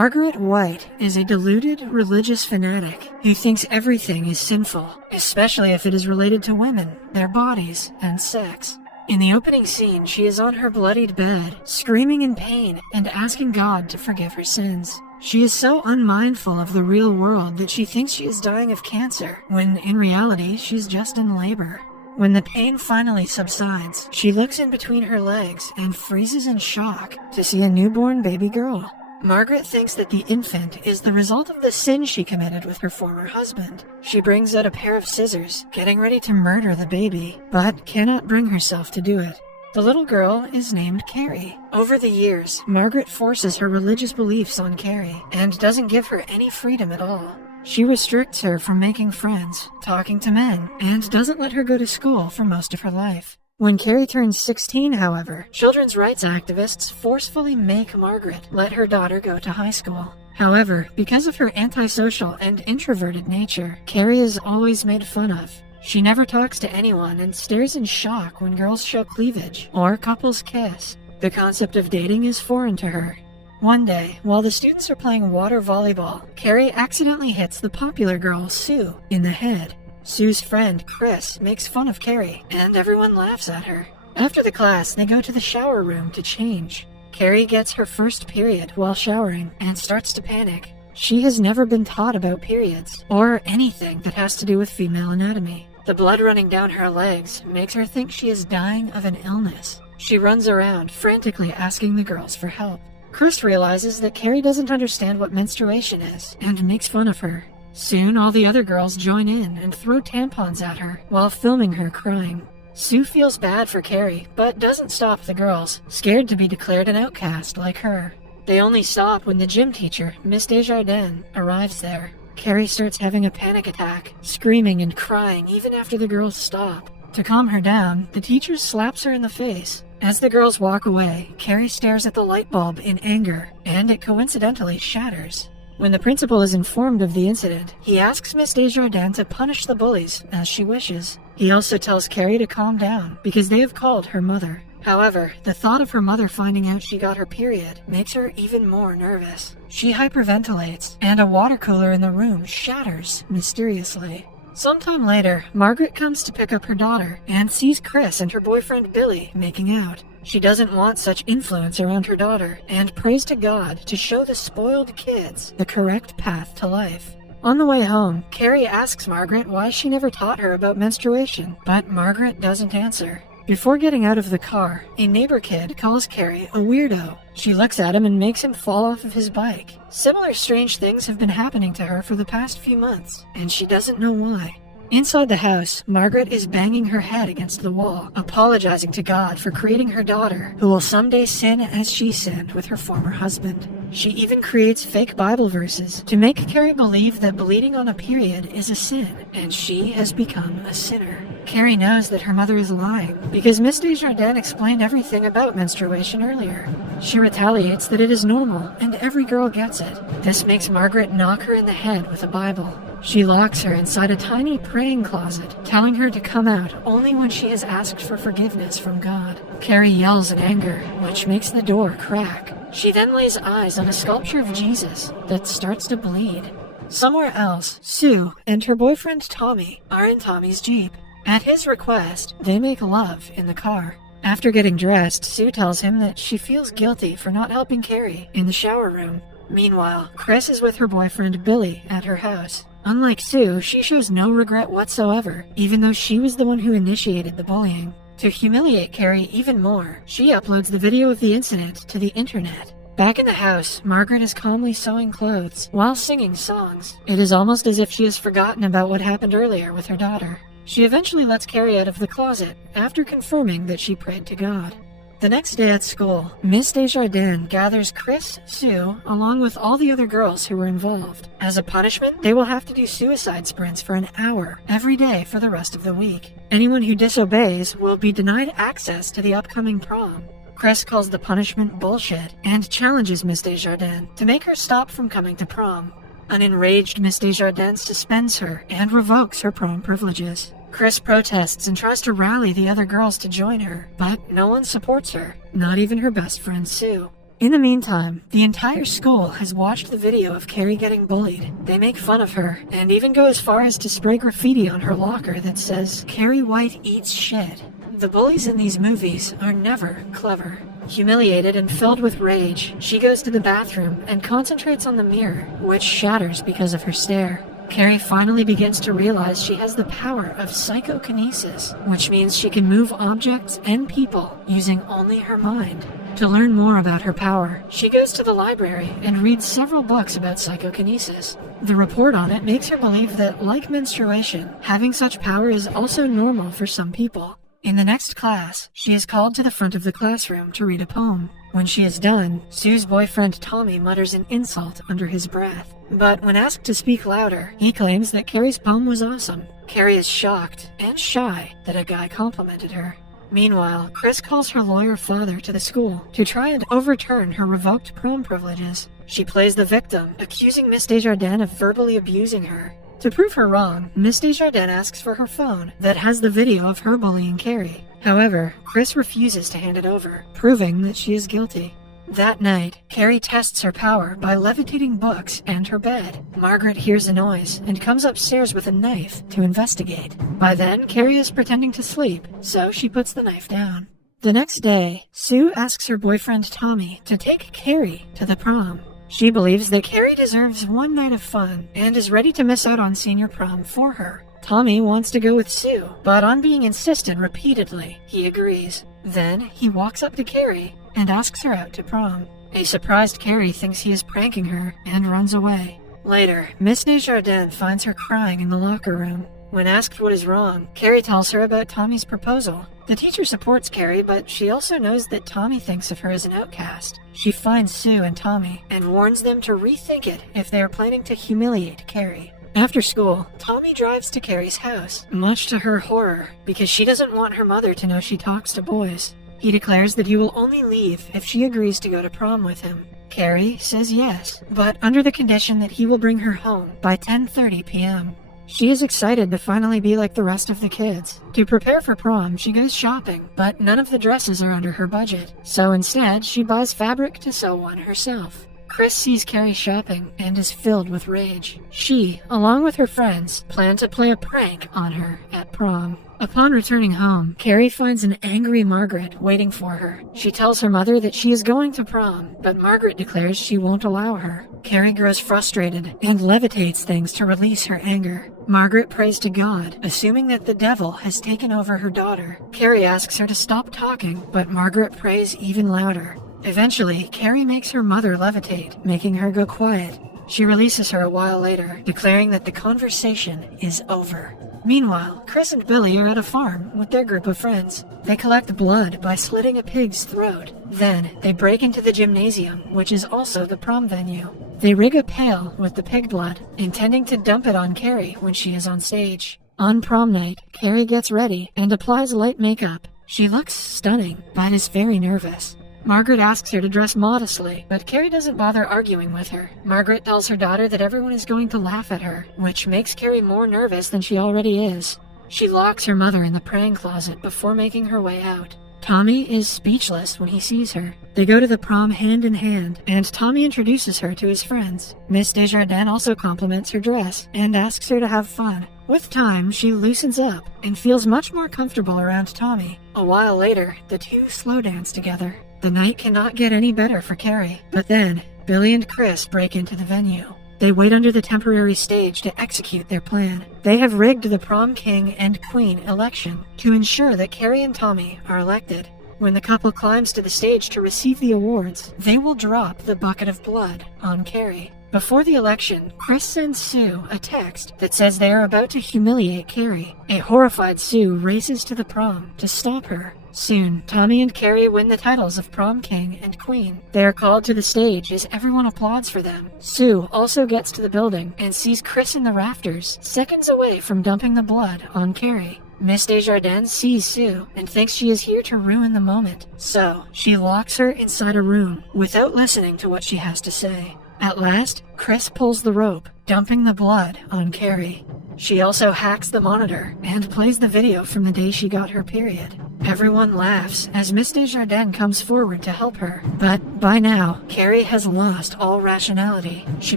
Margaret White is a deluded religious fanatic who thinks everything is sinful, especially if it is related to women, their bodies, and sex. In the opening scene, she is on her bloodied bed, screaming in pain and asking God to forgive her sins. She is so unmindful of the real world that she thinks she is dying of cancer, when in reality, she's just in labor. When the pain finally subsides, she looks in between her legs and freezes in shock to see a newborn baby girl. Margaret thinks that the infant is the result of the sin she committed with her former husband. She brings out a pair of scissors, getting ready to murder the baby, but cannot bring herself to do it. The little girl is named Carrie. Over the years, Margaret forces her religious beliefs on Carrie and doesn't give her any freedom at all. She restricts her from making friends, talking to men, and doesn't let her go to school for most of her life. When Carrie turns 16, however, children's rights activists forcefully make Margaret let her daughter go to high school. However, because of her antisocial and introverted nature, Carrie is always made fun of. She never talks to anyone and stares in shock when girls show cleavage or couples kiss. The concept of dating is foreign to her. One day, while the students are playing water volleyball, Carrie accidentally hits the popular girl, Sue, in the head. Sue's friend, Chris, makes fun of Carrie, and everyone laughs at her. After the class, they go to the shower room to change. Carrie gets her first period while showering and starts to panic. She has never been taught about periods, or anything that has to do with female anatomy. The blood running down her legs makes her think she is dying of an illness. She runs around, frantically asking the girls for help. Chris realizes that Carrie doesn't understand what menstruation is, and makes fun of her. Soon, all the other girls join in and throw tampons at her while filming her crying. Sue feels bad for Carrie, but doesn't stop the girls, scared to be declared an outcast like her. They only stop when the gym teacher, Miss Desjardins, arrives there. Carrie starts having a panic attack, screaming and crying even after the girls stop. To calm her down, the teacher slaps her in the face. As the girls walk away, Carrie stares at the light bulb in anger, and it coincidentally shatters. When the principal is informed of the incident, he asks Miss Desjardins to punish the bullies as she wishes. He also tells Carrie to calm down because they have called her mother. However, the thought of her mother finding out she got her period makes her even more nervous. She hyperventilates, and a water cooler in the room shatters mysteriously. Sometime later, Margaret comes to pick up her daughter and sees Chris and her boyfriend Billy making out. She doesn't want such influence around her daughter and prays to God to show the spoiled kids the correct path to life. On the way home, Carrie asks Margaret why she never taught her about menstruation, but Margaret doesn't answer. Before getting out of the car, a neighbor kid calls Carrie a weirdo. She looks at him and makes him fall off of his bike. Similar strange things have been happening to her for the past few months, and she doesn't know why. Inside the house, Margaret is banging her head against the wall, apologizing to God for creating her daughter, who will someday sin as she sinned with her former husband. She even creates fake Bible verses to make Carrie believe that bleeding on a period is a sin, and she has become a sinner. Carrie knows that her mother is lying because Miss Desjardins explained everything about menstruation earlier. She retaliates that it is normal and every girl gets it. This makes Margaret knock her in the head with a Bible. She locks her inside a tiny praying closet, telling her to come out only when she has asked for forgiveness from God. Carrie yells in anger, which makes the door crack. She then lays eyes on a sculpture of Jesus that starts to bleed. Somewhere else, Sue and her boyfriend Tommy are in Tommy's Jeep. At his request, they make love in the car. After getting dressed, Sue tells him that she feels guilty for not helping Carrie in the shower room. Meanwhile, Chris is with her boyfriend Billy at her house. Unlike Sue, she shows no regret whatsoever, even though she was the one who initiated the bullying. To humiliate Carrie even more, she uploads the video of the incident to the internet. Back in the house, Margaret is calmly sewing clothes while singing songs. It is almost as if she has forgotten about what happened earlier with her daughter. She eventually lets Carrie out of the closet after confirming that she prayed to God. The next day at school, Miss Desjardins gathers Chris, Sue, along with all the other girls who were involved. As a punishment, they will have to do suicide sprints for an hour every day for the rest of the week. Anyone who disobeys will be denied access to the upcoming prom. Chris calls the punishment bullshit and challenges Miss Desjardins to make her stop from coming to prom. An enraged Miss Desjardins suspends her and revokes her prom privileges. Chris protests and tries to rally the other girls to join her, but no one supports her, not even her best friend Sue. In the meantime, the entire school has watched the video of Carrie getting bullied. They make fun of her, and even go as far as to spray graffiti on her locker that says, "Carrie White eats shit." The bullies in these movies are never clever. Humiliated and filled with rage, she goes to the bathroom and concentrates on the mirror, which shatters because of her stare. Carrie finally begins to realize she has the power of psychokinesis, which means she can move objects and people using only her mind. To learn more about her power, she goes to the library and reads several books about psychokinesis. The report on it makes her believe that, like menstruation, having such power is also normal for some people. In the next class, she is called to the front of the classroom to read a poem. When she is done, Sue's boyfriend Tommy mutters an insult under his breath. But when asked to speak louder, he claims that Carrie's poem was awesome. Carrie is shocked and shy that a guy complimented her. Meanwhile, Chris calls her lawyer father to the school to try and overturn her revoked prom privileges. She plays the victim, accusing Miss Desjardins of verbally abusing her. To prove her wrong, Miss Desjardins asks for her phone that has the video of her bullying Carrie. However, Chris refuses to hand it over, proving that she is guilty. That night, Carrie tests her power by levitating books and her bed. Margaret hears a noise and comes upstairs with a knife to investigate. By then, Carrie is pretending to sleep, so she puts the knife down. The next day, Sue asks her boyfriend Tommy to take Carrie to the prom. She believes that Carrie deserves one night of fun and is ready to miss out on senior prom for her. Tommy wants to go with Sue, but on being insisted repeatedly, he agrees. Then, he walks up to Carrie and asks her out to prom. A surprised Carrie thinks he is pranking her and runs away. Later, Miss Desjardins finds her crying in the locker room. When asked what is wrong, Carrie tells her about Tommy's proposal. The teacher supports Carrie, but she also knows that Tommy thinks of her as an outcast. She finds Sue and Tommy and warns them to rethink it if they are planning to humiliate Carrie. After school, Tommy drives to Carrie's house, much to her horror, because she doesn't want her mother to know she talks to boys. He declares that he will only leave if she agrees to go to prom with him. Carrie says yes, but under the condition that he will bring her home by 10:30 p.m. She is excited to finally be like the rest of the kids. To prepare for prom, she goes shopping, but none of the dresses are under her budget, so instead she buys fabric to sew one herself. Chris sees Carrie shopping and is filled with rage. She, along with her friends, plan to play a prank on her at prom. Upon returning home, Carrie finds an angry Margaret waiting for her. She tells her mother that she is going to prom, but Margaret declares she won't allow her. Carrie grows frustrated and levitates things to release her anger. Margaret prays to God, assuming that the devil has taken over her daughter. Carrie asks her to stop talking, but Margaret prays even louder. Eventually, Carrie makes her mother levitate, making her go quiet. She releases her a while later, declaring that the conversation is over. Meanwhile, Chris and Billy are at a farm with their group of friends. They collect blood by slitting a pig's throat. Then, they break into the gymnasium, which is also the prom venue. They rig a pail with the pig blood, intending to dump it on Carrie when she is on stage. On prom night, Carrie gets ready and applies light makeup. She looks stunning, but is very nervous. Margaret asks her to dress modestly, but Carrie doesn't bother arguing with her. Margaret tells her daughter that everyone is going to laugh at her, which makes Carrie more nervous than she already is. She locks her mother in the praying closet before making her way out. Tommy is speechless when he sees her. They go to the prom hand in hand, and Tommy introduces her to his friends. Miss Desjardins also compliments her dress and asks her to have fun. With time, she loosens up and feels much more comfortable around Tommy. A while later, the two slow dance together. The night cannot get any better for Carrie, but then, Billy and Chris break into the venue. They wait under the temporary stage to execute their plan. They have rigged the prom king and queen election to ensure that Carrie and Tommy are elected. When the couple climbs to the stage to receive the awards, they will drop the bucket of blood on Carrie. Before the election, Chris sends Sue a text that says they are about to humiliate Carrie. A horrified Sue races to the prom to stop her. Soon, Tommy and Carrie win the titles of prom king and queen. They are called to the stage as everyone applauds for them. Sue also gets to the building and sees Chris in the rafters, seconds away from dumping the blood on Carrie. Miss Desjardins sees Sue and thinks she is here to ruin the moment, so she locks her inside a room without listening to what she has to say. At last, Chris pulls the rope, dumping the blood on Carrie. She also hacks the monitor and plays the video from the day she got her period. Everyone laughs as Miss Desjardins comes forward to help her, but by now, Carrie has lost all rationality. She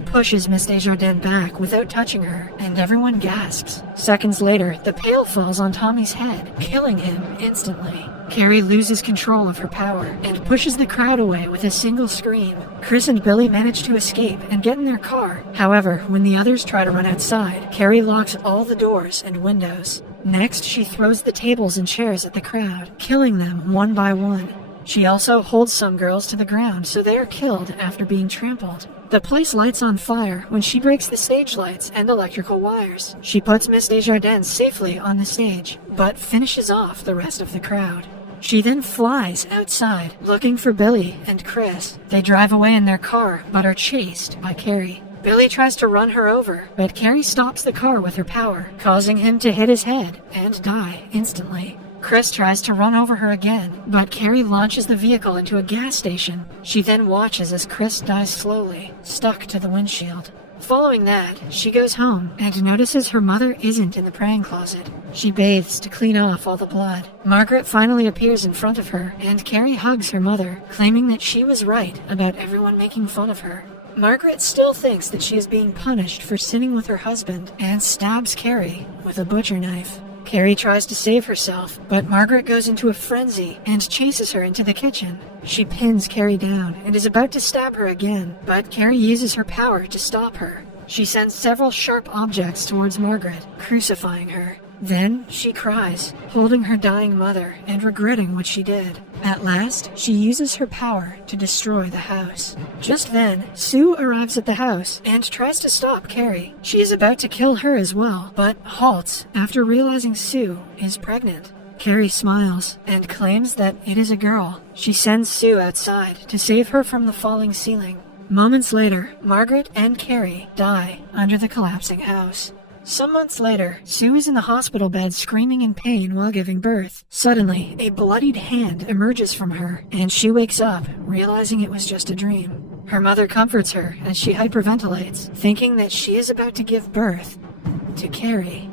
pushes Miss Desjardins back without touching her, and everyone gasps. Seconds later, the pail falls on Tommy's head, killing him instantly. Carrie loses control of her power and pushes the crowd away with a single scream. Chris and Billy manage to escape and get in their car. However, when the others try to run outside, Carrie locks all the doors and windows. Next, she throws the tables and chairs at the crowd, killing them one by one. She also holds some girls to the ground so they are killed after being trampled. The place lights on fire when she breaks the stage lights and electrical wires. She puts Miss Desjardins safely on the stage, but finishes off the rest of the crowd. She then flies outside, looking for Billy and Chris. They drive away in their car, but are chased by Carrie. Billy tries to run her over, but Carrie stops the car with her power, causing him to hit his head and die instantly. Chris tries to run over her again, but Carrie launches the vehicle into a gas station. She then watches as Chris dies slowly, stuck to the windshield. Following that, she goes home and notices her mother isn't in the praying closet. She bathes to clean off all the blood. Margaret finally appears in front of her, and Carrie hugs her mother, claiming that she was right about everyone making fun of her. Margaret still thinks that she is being punished for sinning with her husband and stabs Carrie with a butcher knife. Carrie tries to save herself, but Margaret goes into a frenzy and chases her into the kitchen. She pins Carrie down and is about to stab her again, but Carrie uses her power to stop her. She sends several sharp objects towards Margaret, crucifying her. Then she cries, holding her dying mother and regretting what she did. At last, she uses her power to destroy the house. Just then, Sue arrives at the house and tries to stop Carrie. She is about to kill her as well, but halts after realizing Sue is pregnant. Carrie smiles and claims that it is a girl. She sends Sue outside to save her from the falling ceiling. Moments later, Margaret and Carrie die under the collapsing house. Some months later, Sue is in the hospital bed screaming in pain while giving birth. Suddenly, a bloodied hand emerges from her, and she wakes up, realizing it was just a dream. Her mother comforts her as she hyperventilates, thinking that she is about to give birth to Carrie.